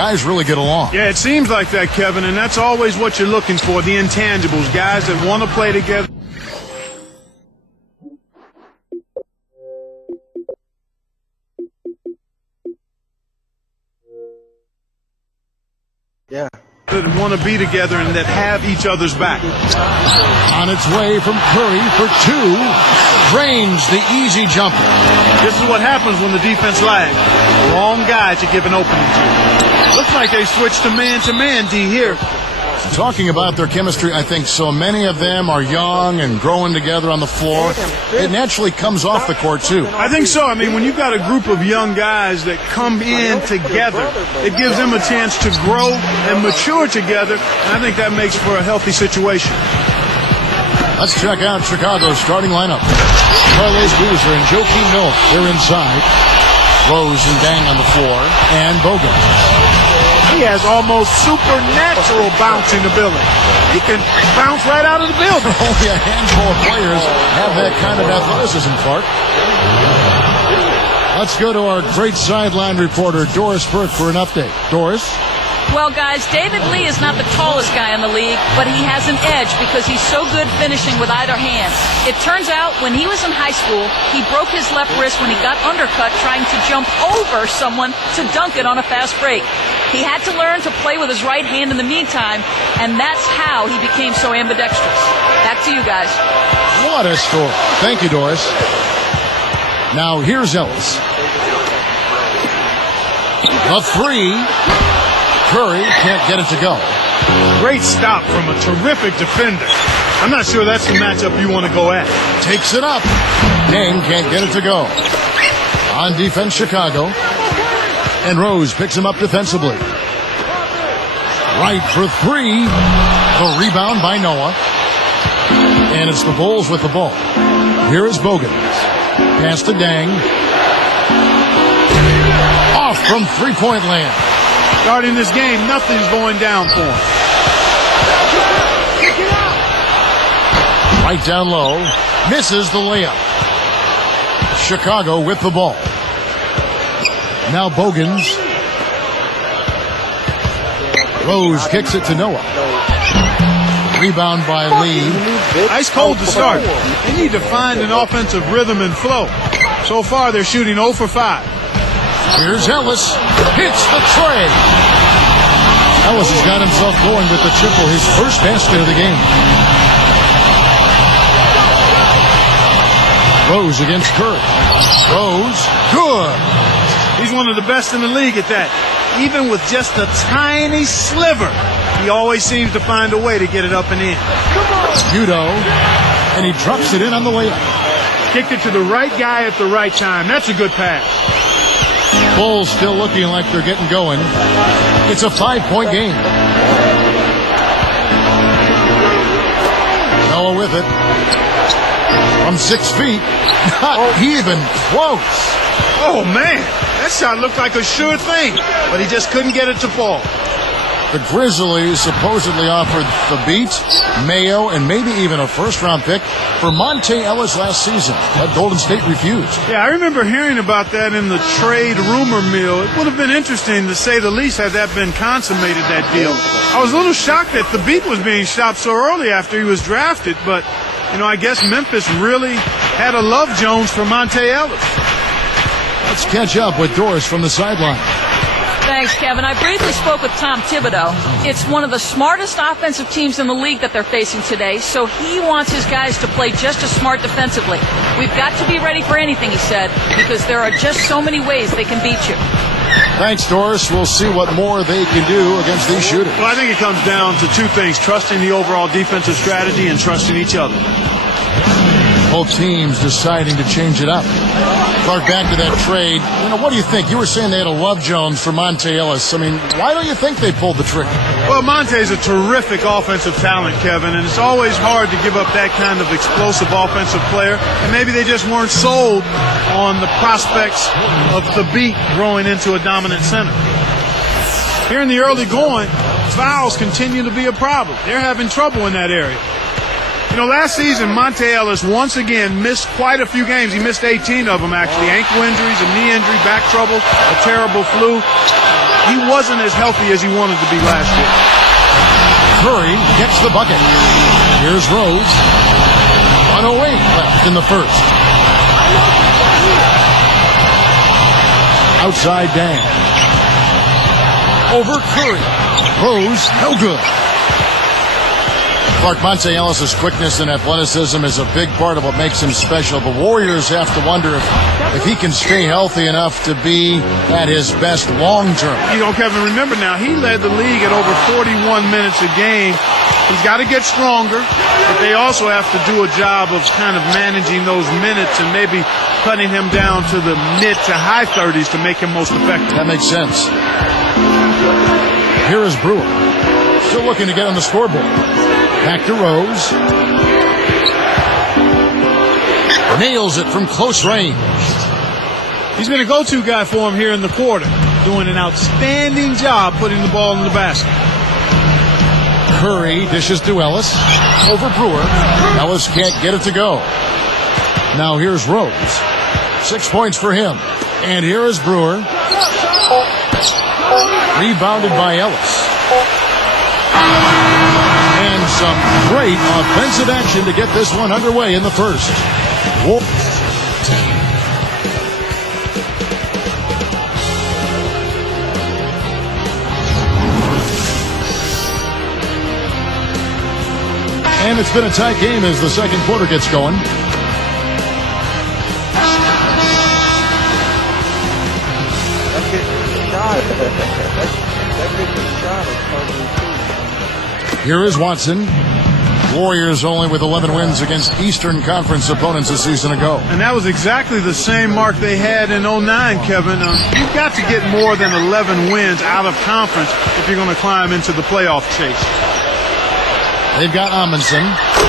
guys really get along. Yeah, it seems like that, Kevin, and that's always what you're looking for, the intangibles, guys that want to play together. Yeah. That want to be together and that have each other's back. On its way from Curry for two. Drains the easy jumper. This is what happens when the defense lags. Wrong guy to give an opening to. Looks like they switched to man, D here. Talking about their chemistry, I think so many of them are young and growing together on the floor. It naturally comes off the court, too. I think so. I mean, when you've got a group of young guys that come in together, it gives them a chance to grow and mature together, and I think that makes for a healthy situation. Let's check out Chicago's starting lineup. Carles Boozer and Joakim Noah, they're inside. Rose and Dang on the floor, and Bogan. He has almost supernatural bouncing ability. He can bounce right out of the building. Only a handful of players have that kind of athleticism, Clark. Let's go to our great sideline reporter, Doris Burke, for an update. Doris? Well, guys, David Lee is not the tallest guy in the league, but he has an edge because he's so good finishing with either hand. It turns out when he was in high school, he broke his left wrist when he got undercut trying to jump over someone to dunk it on a fast break. He had to learn to play with his right hand in the meantime, and that's how he became so ambidextrous. Back to you guys. What a score. Thank you, Doris. Now here's Ellis. A three. Curry can't get it to go. Great stop from a terrific defender. I'm not sure that's the matchup you want to go at. Takes it up. Dang can't get it to go. On defense, Chicago. And Rose picks him up defensively. Right for three. The rebound by Noah. And it's the Bulls with the ball. Here is Bogan. Pass to Dang. Off from three-point land. Starting this game, nothing's going down for him. Right down low. Misses the layup. Chicago with the ball. Now Bogans. Rose kicks it to Noah. Rebound by Lee. Ice cold to start. They need to find an offensive rhythm and flow. So far, they're shooting 0 for 5. Here's Ellis. Hits the tray. Ellis has got himself going with the triple, his first basket of the game. Rose against Curry. Rose, good. He's one of the best in the league at that. Even with just a tiny sliver, he always seems to find a way to get it up and in. Udo, and he drops it in on the layup. Kicked it to the right guy at the right time. That's a good pass. Bulls still looking like they're getting going. It's a 5-point game. Noah with it. From 6 feet. Not even close. Oh, man. That shot looked like a sure thing, but he just couldn't get it to fall. The Grizzlies supposedly offered the beat, Mayo, and maybe even a first-round pick for Monte Ellis last season, but Golden State refused. Yeah, I remember hearing about that in the trade rumor mill. It would have been interesting, to say the least, had that been consummated, that deal. I was a little shocked that the beat was being shopped so early after he was drafted, but, you know, I guess Memphis really had a love Jones for Monte Ellis. Let's catch up with Doris from the sideline. Thanks, Kevin. I briefly spoke with Tom Thibodeau. It's one of the smartest offensive teams in the league that they're facing today, so he wants his guys to play just as smart defensively. We've got to be ready for anything, he said, because there are just so many ways they can beat you. Thanks, Doris. We'll see what more they can do against these shooters. Well, I think it comes down to two things, trusting the overall defensive strategy and trusting each other. Both teams deciding to change it up. Clark, back to that trade. You know, what do you think? You were saying they had a love Jones for Monte Ellis. I mean, why don't you think they pulled the trigger? Well, Monte's a terrific offensive talent, Kevin, and it's always hard to give up that kind of explosive offensive player. And maybe they just weren't sold on the prospects of the beat growing into a dominant center. Here in the early going, fouls continue to be a problem. They're having trouble in that area. You know, last season, Monte Ellis once again missed quite a few games. He missed 18 of them, actually. Ankle injuries, a knee injury, back trouble, a terrible flu. he wasn't as healthy as he wanted to be last year. Curry gets the bucket. Here's Rose. 1:08 left in the first. Outside Dang. Over Curry. Rose, no good. Clark, Monte Ellis' quickness and athleticism is a big part of what makes him special. The Warriors have to wonder if he can stay healthy enough to be at his best long term. You know, Kevin, remember now, he led the league at over 41 minutes a game. He's got to get stronger, but they also have to do a job of kind of managing those minutes and maybe cutting him down to the mid to high 30s to make him most effective. That makes sense. Here is Brewer. Still looking to get on the scoreboard. Back to Rose. Nails it from close range. He's been a go-to guy for him here in the quarter, doing an outstanding job putting the ball in the basket. Curry dishes to Ellis. Over Brewer. Ellis can't get it to go. Now here's Rose. 6 points for him. And here is Brewer. Rebounded by Ellis. And some great offensive action to get this one underway in the first. And it's been a tight game as the second quarter gets going. Here is Watson. Warriors only with 11 wins against Eastern Conference opponents a season ago. And that was exactly the same mark they had in 09, Kevin. You've got to get more than 11 wins out of conference if you're going to climb into the playoff chase. They've got Amundsen.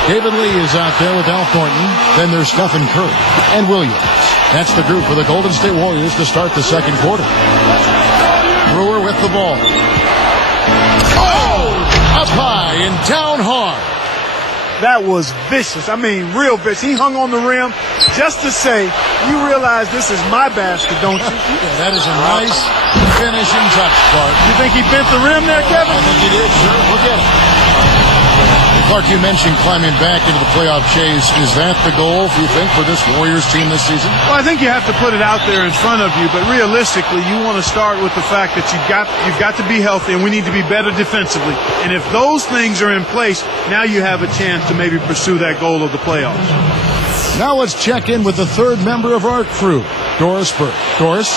David Lee is out there with Al Thornton. Then there's Stephen Curry and Williams. That's the group for the Golden State Warriors to start the second quarter. Brewer with the ball. Oh! Up high and down hard. That was vicious. I mean, real vicious. He hung on the rim just to say, you realize this is my basket, don't you? Yeah, that is a nice finishing touch, Clark. You think he bent the rim there, Kevin? I think he did, sure. Look at it. Clark, you mentioned climbing back into the playoff chase. Is that the goal, do you think, for this Warriors team this season? Well, I think you have to put it out there in front of you, but realistically, you want to start with the fact that you've got to be healthy, and we need to be better defensively. And if those things are in place, now you have a chance to maybe pursue that goal of the playoffs. Now let's check in with the third member of our crew, Doris Burke. Doris?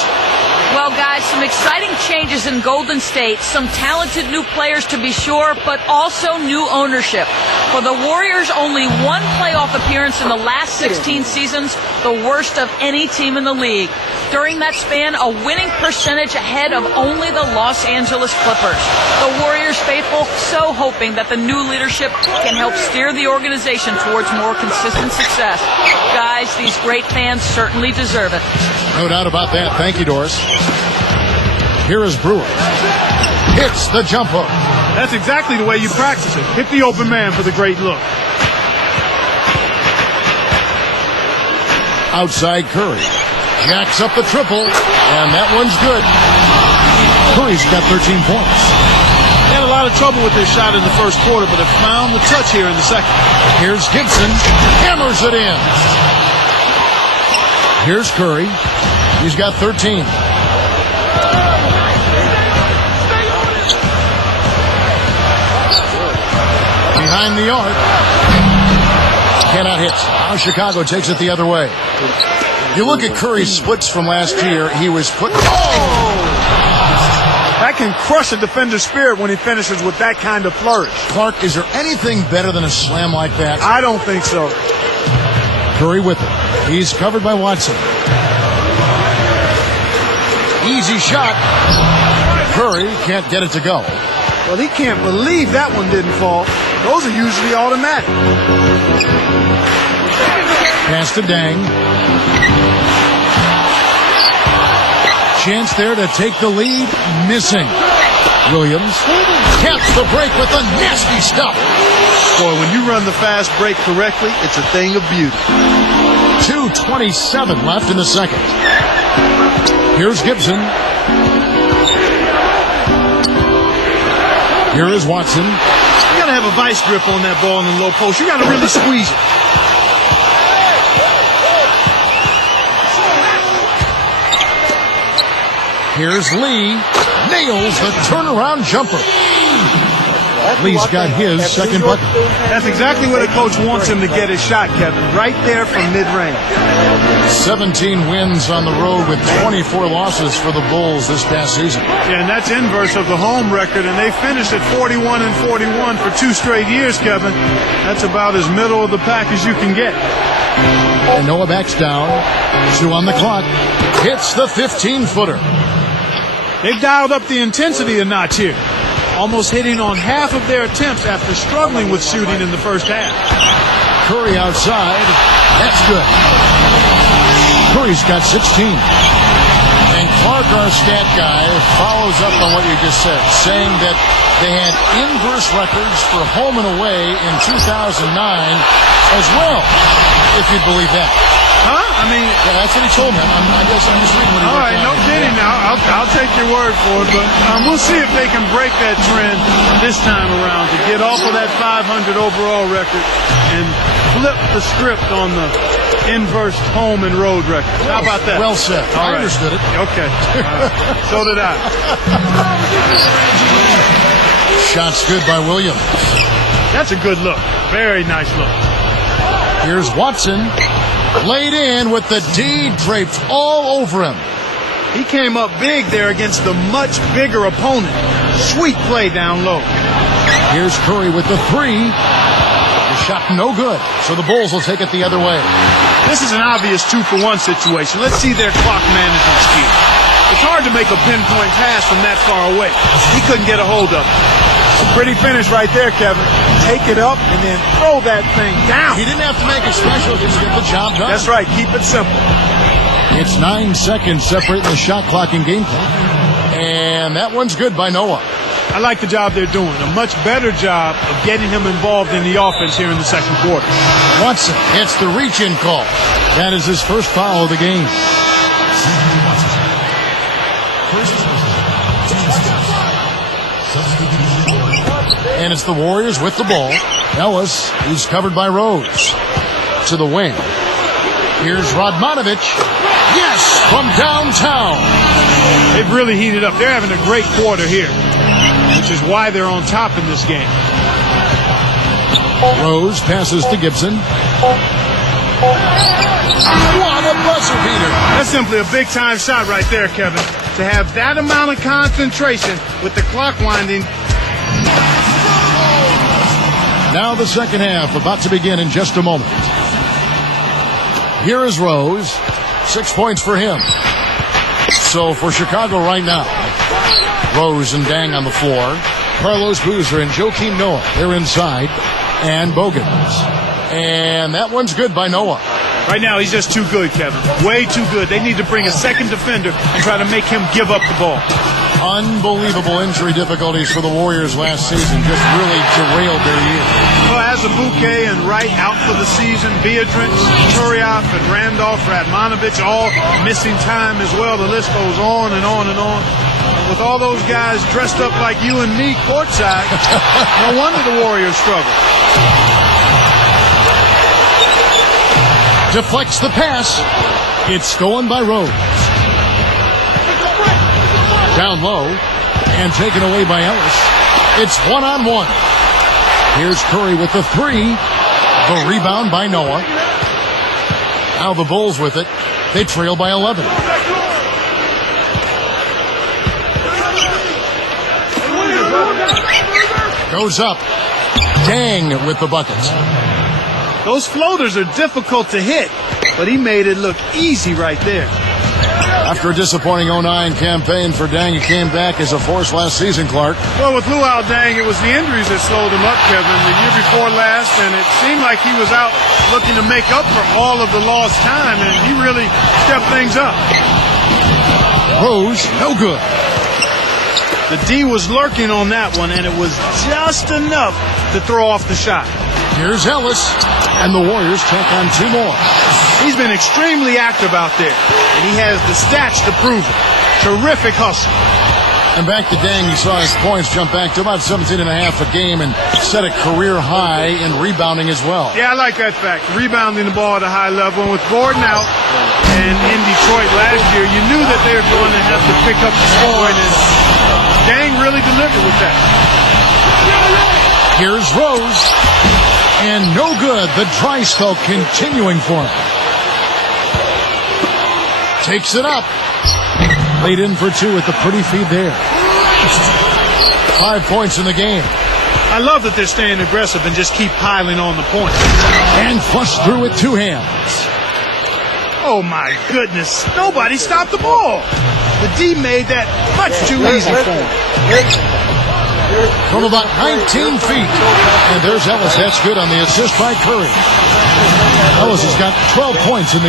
Well, guys, some exciting changes in Golden State, some talented new players to be sure, but also new ownership. For the Warriors, only one playoff appearance in the last 16 seasons, the worst of any team in the league. During that span, a winning percentage ahead of only the Los Angeles Clippers. The Warriors faithful so hoping that the new leadership can help steer the organization towards more consistent success. Guys, these great fans certainly deserve it. No doubt about that. Thank you, Doris. Here is Brewer. Hits the jump hook. That's exactly the way you practice it. Hit the open man for the great look. Outside Curry. Jacks up the triple, and that one's good. Curry's got 13 points. He had a lot of trouble with this shot in the first quarter, but have found the touch here in the second. Here's Gibson. Hammers it in. Here's Curry. He's got 13. Behind the arc. Cannot hit. Now Chicago takes it the other way. You look at Curry's splits from last year. He was put... Oh! That can crush a defender's spirit when he finishes with that kind of flourish. Clark, is there anything better than a slam like that? I don't think so. Curry with it. He's covered by Watson. Easy shot. Curry can't get it to go. Well, he can't believe that one didn't fall. Those are usually automatic. Pass to Dang. Chance there to take the lead. Missing. Williams caps the break with the nasty stuff. Boy, when you run the fast break correctly, it's a thing of beauty. 2:27 left in the second. Here's Gibson. Here is Watson. You got to have a vice grip on that ball in the low post. You got to really squeeze it. Here's Lee. Nails the turnaround jumper. Lee's got his second bucket. That's exactly what a coach wants him to get his shot, Kevin. Right there from mid-range. 17 wins on the road with 24 losses for the Bulls this past season. Yeah, and that's inverse of the home record, and they finished at 41-41 for 2 straight years, Kevin. That's about as middle of the pack as you can get. And Noah backs down. 2 on the clock. Hits the 15-footer. They've dialed up the intensity a notch here. Almost hitting on half of their attempts after struggling with shooting in the first half. Curry outside. That's good. Curry's got 16. And Clark, our stat guy, follows up on what you just said, saying that they had inverse records for home and away in 2009 as well, if you believe that. Huh? I mean, yeah, that's what he told me. I guess I'm just reading what he all wrote right, down. no kidding now. I'll take your word for it, but we'll see if they can break that trend this time around to get off of that 500 overall record and flip the script on the inverse home and road record. How about that? Well said. I understood it. Okay. So did I. Shot's good by Williams. That's a good look. Very nice look. Here's Watson. Laid in with the D draped all over him. He came up big there against the much bigger opponent. Sweet play down low. Here's Curry with the 3. The shot no good, so the Bulls will take it the other way. This is an obvious 2-for-1 situation. Let's see their clock management skill. It's hard to make a pinpoint pass from that far away. He couldn't get a hold of it. Pretty finish right there, Kevin. Take it up and then throw that thing down. He didn't have to make it special, just get the job done. That's right. Keep it simple. It's 9 seconds separating the shot clock and game clock. And that one's good by Noah. I like the job they're doing. A much better job of getting him involved in the offense here in the second quarter. Watson hits the reach-in call. That is his first foul of the game. And it's the Warriors with the ball. Ellis, he's covered by Rose. To the wing. Here's Radmanovic. Yes, from downtown. They've really heated up. They're having a great quarter here, which is why they're on top in this game. Rose passes to Gibson. What a buzzer beater. That's simply a big-time shot right there, Kevin. To have that amount of concentration with the clock winding. Now the second half about to begin in just a moment. Here is Rose. 6 points for him. So for Chicago right now, Rose and Dang on the floor. Carlos Boozer and Joakim Noah, they're inside. And Bogans. And that one's good by Noah. Right now, he's just too good, Kevin. Way too good. They need to bring a second defender and try to make him give up the ball. Unbelievable injury difficulties for the Warriors last season. Just really derailed their year. Well, as a bouquet and Wright out for the season, Beatrice, Turiaf, and Randolph, Radmanovic all missing time as well. The list goes on and on and on. With all those guys dressed up like you and me courtside, no wonder the Warriors struggle. Deflects the pass. It's stolen by Rose. Down low and taken away by Ellis. It's 1-on-1. Here's Curry with the 3. The rebound by Noah. Now the Bulls with it. They trail by 11. Goes up. Dang with the buckets. Those floaters are difficult to hit, but he made it look easy right there. After a disappointing 09 campaign for Dang, he came back as a force last season, Clark. Well, with Luau Dang, it was the injuries that slowed him up, Kevin, the year before last, and it seemed like he was out looking to make up for all of the lost time, and he really stepped things up. Rose, no good. The D was lurking on that one, and it was just enough to throw off the shot. Here's Ellis, and the Warriors tack on 2 more. He's been extremely active out there, and he has the stats to prove it. Terrific hustle. And back to Dang, you saw his points jump back to about 17.5 a game and set a career high in rebounding as well. Yeah, I like that fact. Rebounding the ball at a high level. And with Gordon out and in Detroit last year, you knew that they were going to have to pick up the scoring, and Dang really delivered with that. Here's Rose. And no good. The dry spell continuing for him. Takes it up. Laid in for two with the pretty feed there. 5 points in the game. I love that they're staying aggressive and just keep piling on the points. And flush through with two hands. Oh my goodness. Nobody stopped the ball. The D made that much too easy for him. From about 19 feet. And there's Ellis. That's good on the assist by Curry. Ellis has got 12 points in the